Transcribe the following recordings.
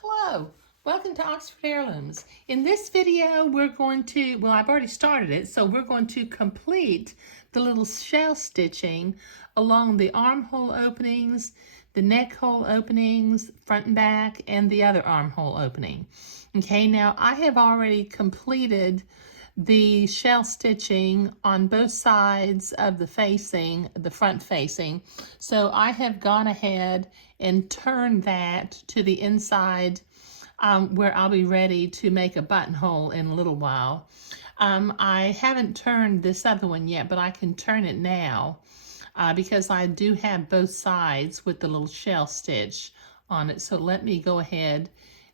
Hello, welcome to Oxford Heirlooms. In this video, we're going to, well, I've already started it, so we're going to complete the little shell stitching along the armhole openings, the neck hole openings, front and back, and the other armhole opening. Okay, now I have already completed the shell stitching on both sides of the facing, the front facing. So I have gone ahead and turned that to the inside where I'll be ready to make a buttonhole in a little while. I haven't turned this other one yet, but I can turn it now because I do have both sides with the little shell stitch on it. So let me go ahead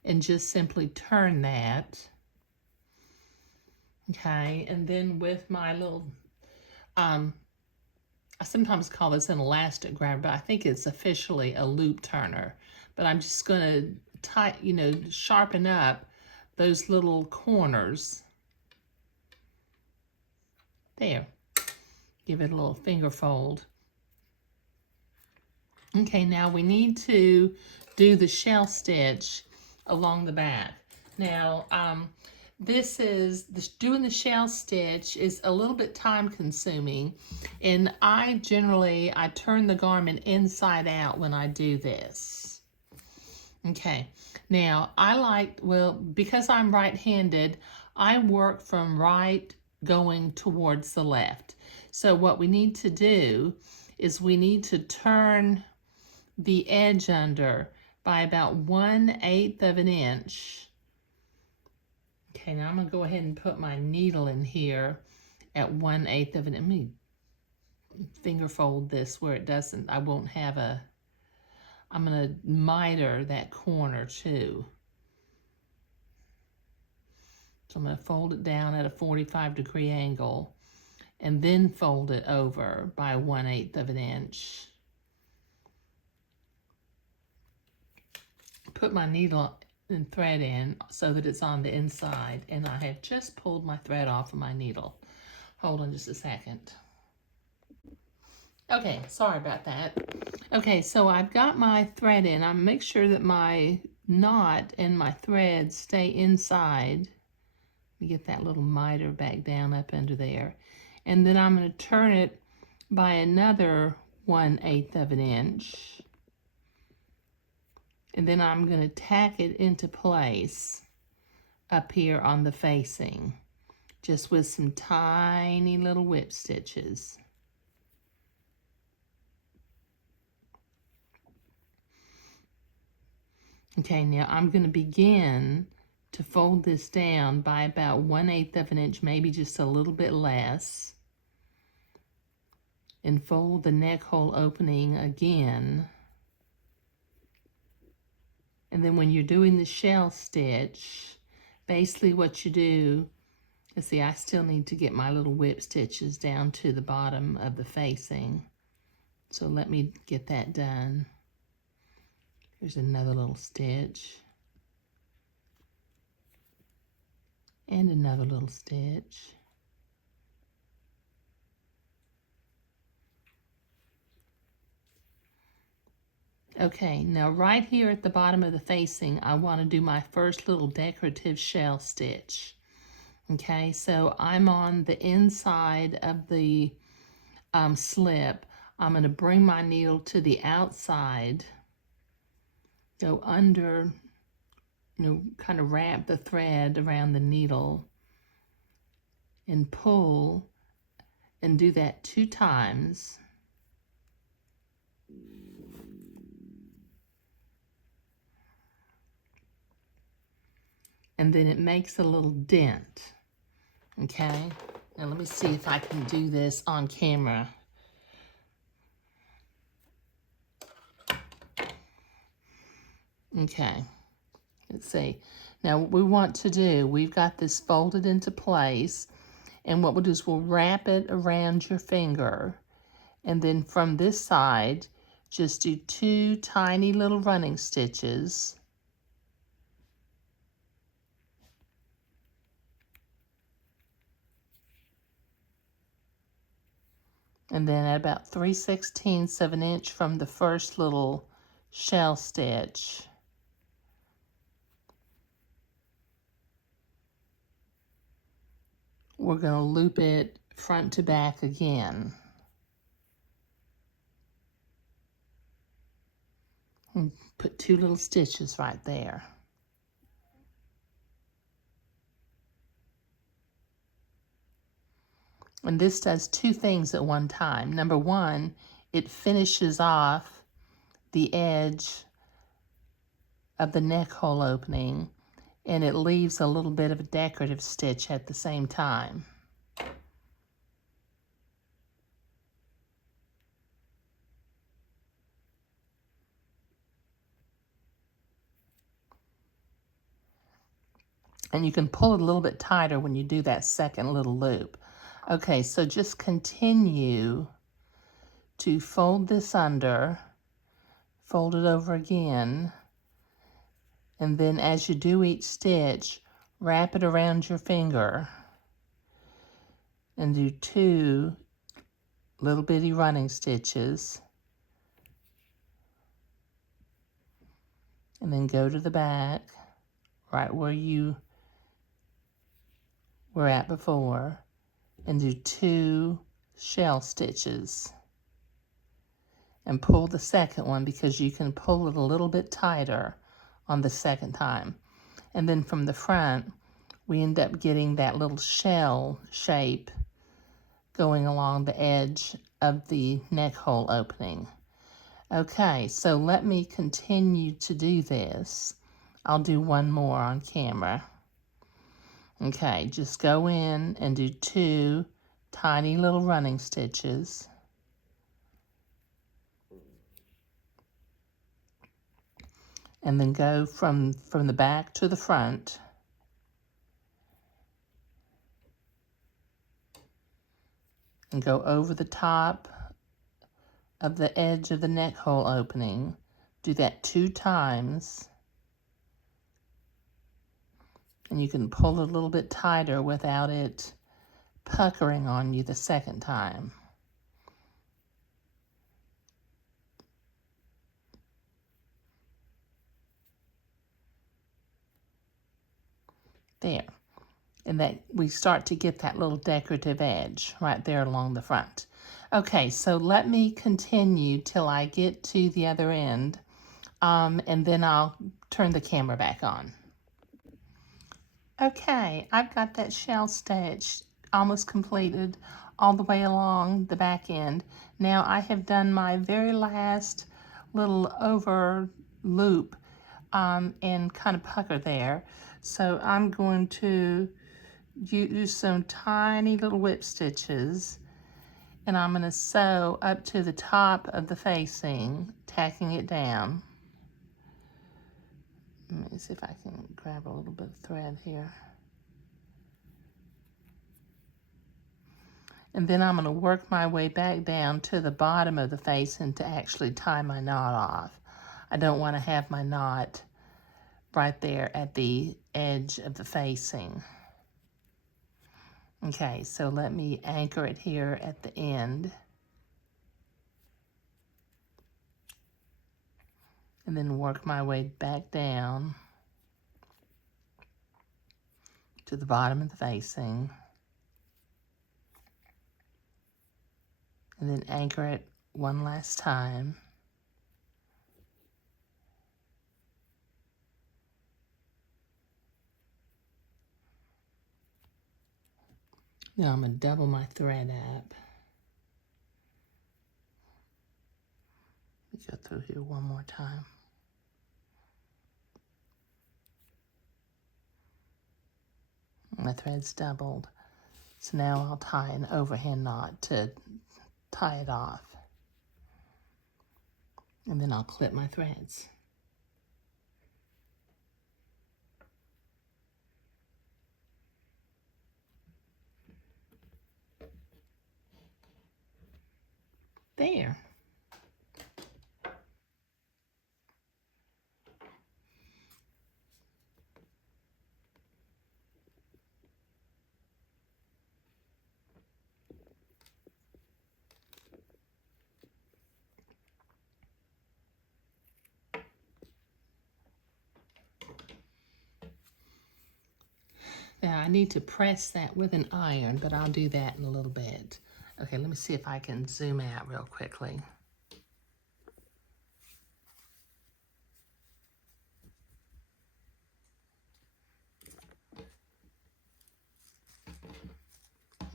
and just simply turn that. Okay, and then with my little, I sometimes call this an elastic grabber, but I think it's officially a loop turner. But I'm just going to sharpen up those little corners. There. Give it a little finger fold. Okay, now we need to do the shell stitch along the back. Now, doing the shell stitch is a little bit time consuming, and I turn the garment inside out when I do this. Okay, now because I'm right-handed, I work from right going towards the left. So what we need to do is we need to turn the edge under by about 1/8 of an inch. Okay, now I'm going to go ahead and put my needle in here at 1/8 of an inch. Let me finger fold this where it doesn't, I'm going to miter that corner too. So I'm going to fold it down at a 45-degree angle and then fold it over by 1/8 of an inch. Put my needle and thread in so that it's on the inside, and I have just pulled my thread off of my needle. Hold on just a second. Okay, sorry about that. Okay, so I've got my thread in. I make sure that my knot and my thread stay inside. Let me get that little miter back down up under there. And then I'm going to turn it by another 1/8 of an inch. And then I'm going to tack it into place up here on the facing, just with some tiny little whip stitches. Okay, now I'm going to begin to fold this down by about 1/8 of an inch, maybe just a little bit less, and fold the neck hole opening again. And then when you're doing the shell stitch, basically what you do, let's see, I still need to get my little whip stitches down to the bottom of the facing. So let me get that done. Here's another little stitch. And another little stitch. Okay, now right here at the bottom of the facing, I want to do my first little decorative shell stitch. Okay, so I'm on the inside of the slip. I'm going to bring my needle to the outside, go under, kind of wrap the thread around the needle and pull, and do that 2 times. And then it makes a little dent. Okay, now let me see if I can do this on camera. Okay, let's see. Now what we want to do, we've got this folded into place, and what we'll do is we'll wrap it around your finger, and then from this side, just do 2 tiny little running stitches. And then at about 3/16 of an inch from the first little shell stitch, we're going to loop it front to back again. And put 2 little stitches right there. And this does 2 things at one time. Number 1, it finishes off the edge of the neck hole opening, and it leaves a little bit of a decorative stitch at the same time. And you can pull it a little bit tighter when you do that second little loop. Okay, so just continue to fold this under, fold it over again, and then as you do each stitch, wrap it around your finger and do 2 little bitty running stitches, and then go to the back, right where you were at before, and do 2 shell stitches. And pull the second one because you can pull it a little bit tighter on the second time. And then from the front, we end up getting that little shell shape going along the edge of the neck hole opening. Okay, so let me continue to do this. I'll do one more on camera. Okay, just go in and do 2 tiny little running stitches. And then go from the back to the front. And go over the top of the edge of the neck hole opening. Do that 2 times. And you can pull it a little bit tighter without it puckering on you the second time. There. And that we start to get that little decorative edge right there along the front. Okay, so let me continue till I get to the other end, and then I'll turn the camera back on. Okay, I've got that shell stitch almost completed all the way along the back end. Now I have done my very last little over loop and kind of pucker there. So I'm going to use some tiny little whip stitches, and I'm going to sew up to the top of the facing, tacking it down. Let me see if I can grab a little bit of thread here. And then I'm going to work my way back down to the bottom of the facing to actually tie my knot off. I don't want to have my knot right there at the edge of the facing. Okay, so let me anchor it here at the end. And then work my way back down to the bottom of the facing. And then anchor it one last time. Now I'm going to double my thread up. Let me go through here one more time. My thread's doubled. So now I'll tie an overhand knot to tie it off. And then I'll clip my threads. There. Now I need to press that with an iron, but I'll do that in a little bit. Okay, let me see if I can zoom out real quickly.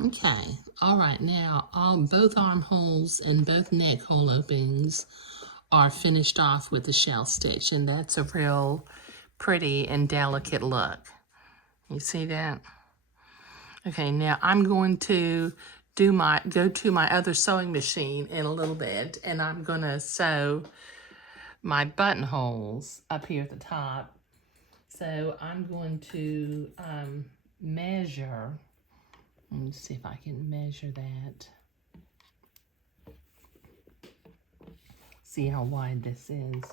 Okay, all right, now both armholes and both neck hole openings are finished off with the shell stitch, and that's a real pretty and delicate look. You see that? Okay, now I'm going to go to my other sewing machine in a little bit, and I'm gonna sew my buttonholes up here at the top. So I'm going to measure. Let me see if I can measure that. See how wide this is.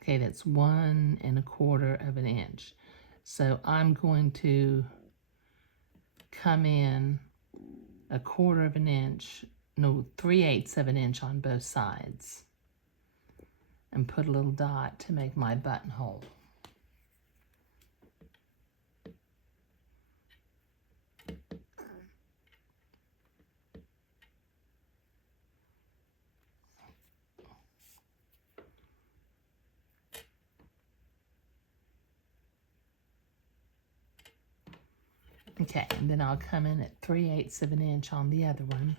Okay, that's 1 1/4 of an inch. So I'm going to come in 1/4 of an inch, no, 3/8 of an inch on both sides, and put a little dot to make my buttonhole. Okay, and then I'll come in at 3/8 of an inch on the other one.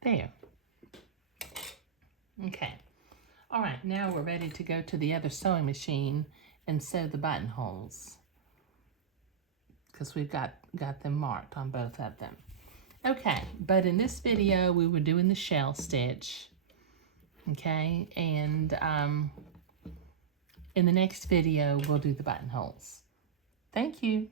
There. Okay. All right, now we're ready to go to the other sewing machine and sew the buttonholes, because we've got them marked on both of them. Okay, but in this video we were doing the shell stitch. Okay, and in the next video we'll do the buttonholes. Thank you.